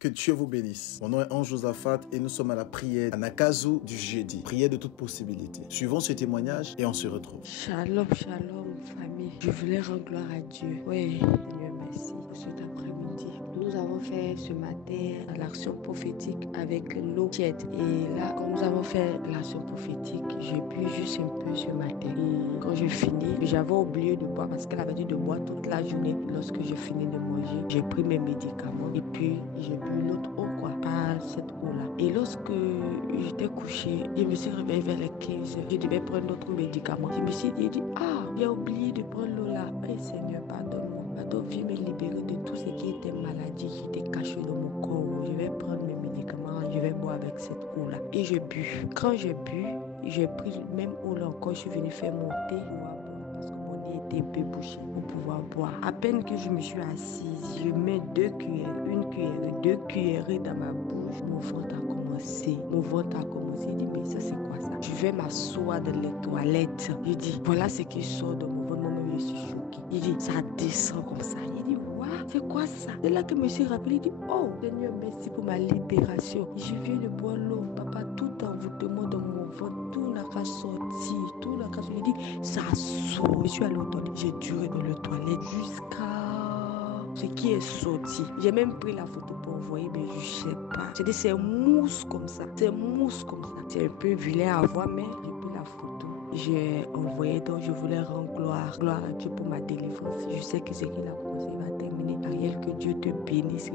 Que Dieu vous bénisse. Mon nom est Ange Josaphat et nous sommes à la prière à Nakazu du jeudi. Prière de toute possibilité. Suivons ce témoignage et on se retrouve. Shalom, shalom, famille. Je voulais rendre gloire à Dieu. Oui, Seigneur, merci pour cet après-midi. Nous avons fait ce matin l'action prophétique avec l'eau tiède. Et là, quand nous avons fait l'action prophétique, j'ai bu juste un peu ce matin. Et quand j'ai fini, j'avais oublié de boire parce qu'elle avait dit de boire toute la journée. Lorsque j'ai fini de manger, j'ai pris mes médicaments et puis j'ai bu l'autre eau, quoi, pas cette eau-là. Et lorsque j'étais couché, je me suis réveillée vers les 15 heures. Je devais prendre d'autres médicaments. Je me suis dit, j'ai oublié de prendre l'eau là. Eh Seigneur, pardonne-moi. Pardon, viens me libérer de tout ce qui était maladie, qui était caché dans mon corps. Je vais prendre mes médicaments, je vais boire avec cette eau-là. Et j'ai bu. Quand j'ai bu, j'ai pris même eau là encore. Je suis venue faire mon thé pour boire parce que mon nez était un peu bouché pour pouvoir boire. À peine que je me suis assise, je mets 2 cuillères, 1 cuillère et 2 cuillerées dans ma bouche. Mon ventre a commencé. Je dis, mais ça c'est quoi ça? Je vais m'asseoir dans les toilettes. Je dis, voilà ce qui sort de mon ventre. Moi-même, je suis choquée. Il dit, ça descend comme ça. Il dit, what? C'est quoi ça? C'est là que je me suis rappelé. Il dit, oh, Seigneur, merci pour ma libération. Je viens de boire l'eau, papa, tout envoûtement dans mon ventre, tout n'a qu'à sortir, tout n'a qu'à sortir. Il dit, ça sort. Je suis allée aux toilettes. J'ai duré dans les toilettes jusqu'à ce qui est sorti. J'ai même pris la photo pour envoyer, mais je sais pas. J'ai dit, c'est mousse comme ça. C'est mousse comme ça. C'est un peu vilain à voir, mais j'ai pris la photo. J'ai envoyé, donc je voulais rendre gloire à Dieu pour ma délivrance. Je sais que ce qu'il a commencé va terminer. Ariel, que Dieu te bénisse,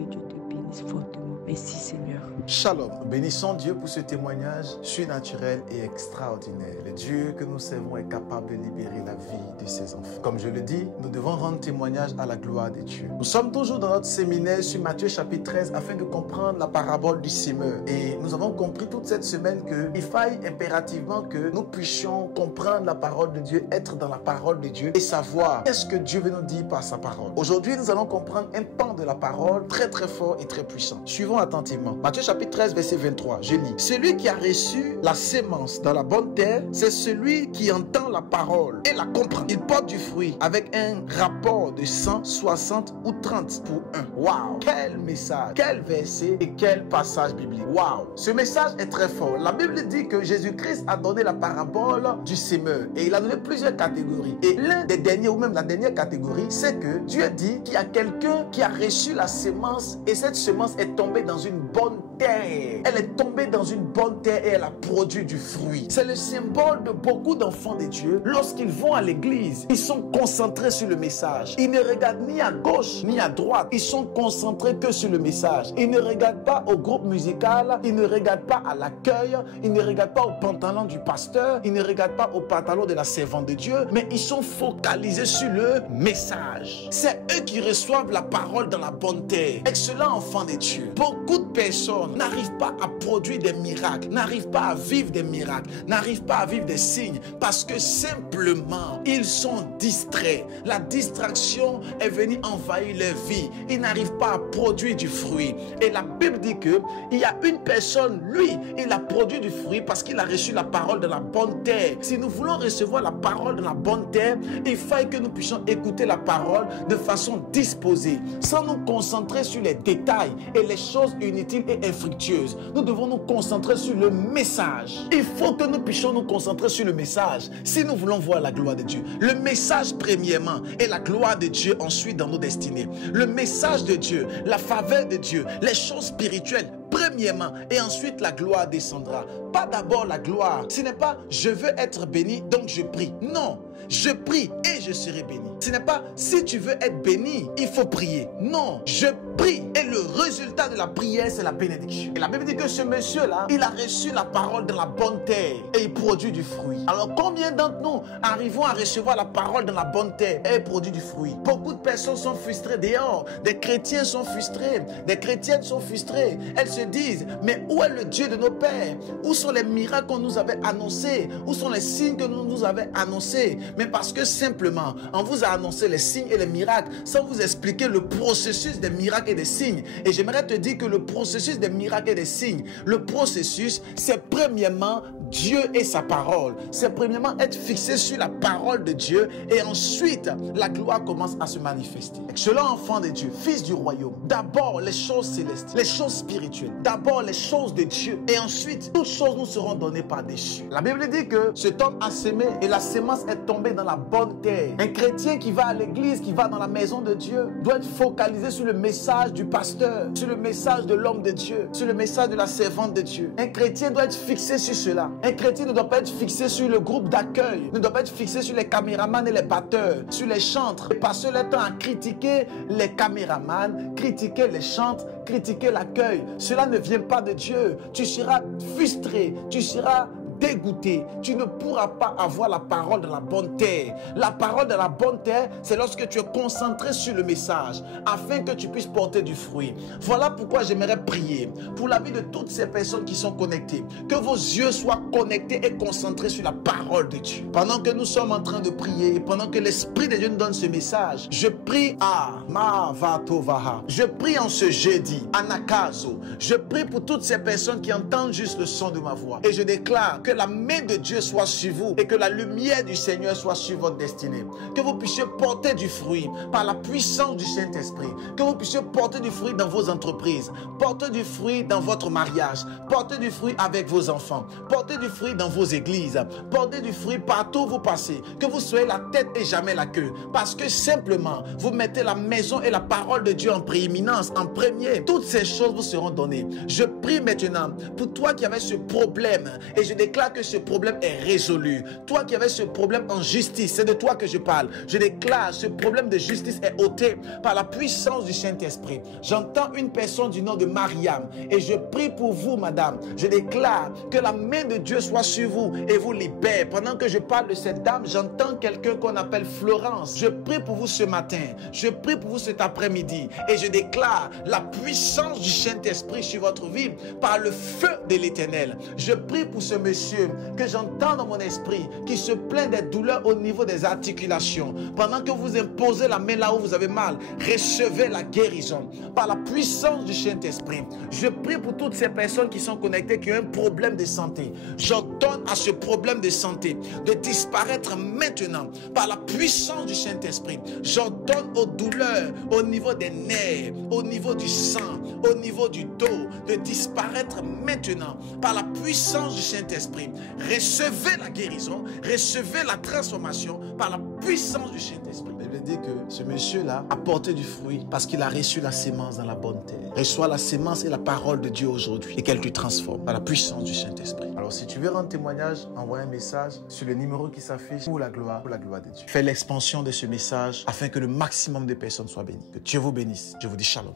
fortement. Merci Seigneur. Shalom. Bénissons Dieu pour ce témoignage surnaturel et extraordinaire. Le Dieu que nous servons est capable de libérer la vie de ses enfants. Comme je le dis, nous devons rendre témoignage à la gloire de Dieu. Nous sommes toujours dans notre séminaire sur Matthieu chapitre 13 afin de comprendre la parabole du semeur. Et nous avons compris toute cette semaine qu'il faille impérativement que nous puissions comprendre la parole de Dieu, être dans la parole de Dieu et savoir qu'est-ce que Dieu veut nous dire par sa parole. Aujourd'hui, nous allons comprendre un pan de la parole très très fort et très puissant. Suivons attentivement. Matthieu chapitre 13 verset 23. Je lis. Celui qui a reçu la sémence dans la bonne terre, c'est celui qui entend la parole et la comprend. Il porte du fruit avec un rapport de 100, 60 ou 30 pour 1. Waouh! Quel message, quel verset et quel passage biblique. Waouh! Ce message est très fort. La Bible dit que Jésus-Christ a donné la parabole du semeur et il a donné plusieurs catégories. Et l'un des derniers ou même la dernière catégorie, c'est que Dieu dit qu'il y a quelqu'un qui a reçu la sémence et cette semence est tombée dans une bonne terre. Elle est tombée dans une bonne terre et elle a produit du fruit. C'est le symbole de beaucoup d'enfants de Dieu. Lorsqu'ils vont à l'église, ils sont concentrés sur le message. Ils ne regardent ni à gauche ni à droite. Ils sont concentrés que sur le message. Ils ne regardent pas au groupe musical. Ils ne regardent pas à l'accueil. Ils ne regardent pas au pantalon du pasteur. Ils ne regardent pas au pantalon de la servante de Dieu. Mais ils sont focalisés sur le message. C'est eux qui reçoivent la parole dans la bonne terre. Excellent enfant de Dieu. Beaucoup de personnes n'arrivent pas à produire des miracles, n'arrivent pas à vivre des miracles, n'arrivent pas à vivre des signes parce que simplement ils sont distraits. La distraction est venue envahir leur vie. Ils n'arrivent pas à produire du fruit. Et la Bible dit que il y a une personne, lui, il a produit du fruit parce qu'il a reçu la parole de la bonne terre. Si nous voulons recevoir la parole de la bonne terre, il faut que nous puissions écouter la parole de façon disposée, sans nous concentrer sur les détails et les choses inutiles et infructueuses. Nous devons nous concentrer sur le message. Il faut que nous puissions nous concentrer sur le message si nous voulons voir la gloire de Dieu. Le message premièrement et la gloire de Dieu ensuite dans nos destinées. Le message de Dieu, la faveur de Dieu, les choses spirituelles premièrement et ensuite la gloire descendra. Pas d'abord la gloire. Ce n'est pas je veux être béni donc je prie. Non, je prie et je serai béni. Ce n'est pas si tu veux être béni, il faut prier. Non, je prie et le résultat de la prière c'est la bénédiction. Et la Bible dit que ce monsieur-là, il a reçu la parole dans la bonne terre et il produit du fruit. Alors combien d'entre nous arrivons à recevoir la parole dans la bonne terre et il produit du fruit? Beaucoup de personnes sont frustrées dehors. Des chrétiens sont frustrés. Des chrétiennes sont frustrées. Elles se disent, mais où est le Dieu de nos pères? Où sont les miracles qu'on nous avait annoncés? Où sont les signes que nous avait annoncés? Mais parce que simplement, on vous a annoncé les signes et les miracles sans vous expliquer le processus des miracles et des signes. Et j'aimerais te dire que le processus des miracles et des signes, le processus, c'est premièrement Dieu et sa parole. C'est premièrement être fixé sur la parole de Dieu et ensuite la gloire commence à se manifester. Excellent enfant de Dieu, fils du royaume, d'abord les choses célestes, les choses spirituelles, d'abord les choses de Dieu et ensuite toutes choses nous seront données par des cieux. La Bible dit que cet homme a semé et la semence est tombée dans la bonne terre. Un chrétien qui va à l'église, qui va dans la maison de Dieu doit être focalisé sur le message du pasteur, sur le message de l'homme de Dieu, sur le message de la servante de Dieu. Un chrétien doit être fixé sur cela. Un chrétien ne doit pas être fixé sur le groupe d'accueil, ne doit pas être fixé sur les caméramans et les batteurs, sur les chantres. Les pasteurs le temps à critiquer les caméramans, critiquer les chantres, critiquer l'accueil. Cela ne vient pas de Dieu. Tu seras frustré, tu seras dégoûté. Tu ne pourras pas avoir la parole de la bonne terre. La parole de la bonne terre, c'est lorsque tu es concentré sur le message, afin que tu puisses porter du fruit. Voilà pourquoi j'aimerais prier pour la vie de toutes ces personnes qui sont connectées. Que vos yeux soient connectés et concentrés sur la parole de Dieu. Pendant que nous sommes en train de prier, pendant que l'Esprit de Dieu nous donne ce message, je prie à Mavatovaha. Je prie en ce jeudi, à Nakazo. Je prie pour toutes ces personnes qui entendent juste le son de ma voix. Et je déclare que la main de Dieu soit sur vous et que la lumière du Seigneur soit sur votre destinée. Que vous puissiez porter du fruit par la puissance du Saint-Esprit. Que vous puissiez porter du fruit dans vos entreprises, porter du fruit dans votre mariage, porter du fruit avec vos enfants, porter du fruit dans vos églises, porter du fruit partout où vous passez. Que vous soyez la tête et jamais la queue. Parce que simplement, vous mettez la maison et la parole de Dieu en prééminence, en premier. Toutes ces choses vous seront données. Je prie maintenant pour toi qui avais ce problème et je déclare que ce problème est résolu. Toi qui avais ce problème en justice, c'est de toi que je parle. Je déclare ce problème de justice est ôté par la puissance du Saint-Esprit. J'entends une personne du nom de Mariam et je prie pour vous, madame. Je déclare que la main de Dieu soit sur vous et vous libère. Pendant que je parle de cette dame, j'entends quelqu'un qu'on appelle Florence. Je prie pour vous ce matin. Je prie pour vous cet après-midi et je déclare la puissance du Saint-Esprit sur votre vie par le feu de l'Éternel. Je prie pour ce monsieur que j'entends dans mon esprit qui se plaint des douleurs au niveau des articulations. Pendant que vous imposez la main là où vous avez mal, recevez la guérison par la puissance du Saint-Esprit. Je prie pour toutes ces personnes qui sont connectées, qui ont un problème de santé. J'ordonne à ce problème de santé de disparaître maintenant par la puissance du Saint-Esprit. J'ordonne aux douleurs au niveau des nerfs, au niveau du sang, au niveau du dos, de disparaître maintenant par la puissance du Saint-Esprit. Recevez la guérison, recevez la transformation par la puissance du Saint-Esprit. La Bible dit que ce monsieur-là a porté du fruit parce qu'il a reçu la sémence dans la bonne terre. Reçois la sémence et la parole de Dieu aujourd'hui et qu'elle te transforme par la puissance du Saint-Esprit. Alors si tu veux rendre témoignage, envoie un message sur le numéro qui s'affiche pour la gloire de Dieu. Fais l'expansion de ce message afin que le maximum de personnes soient bénies. Que Dieu vous bénisse. Je vous dis shalom.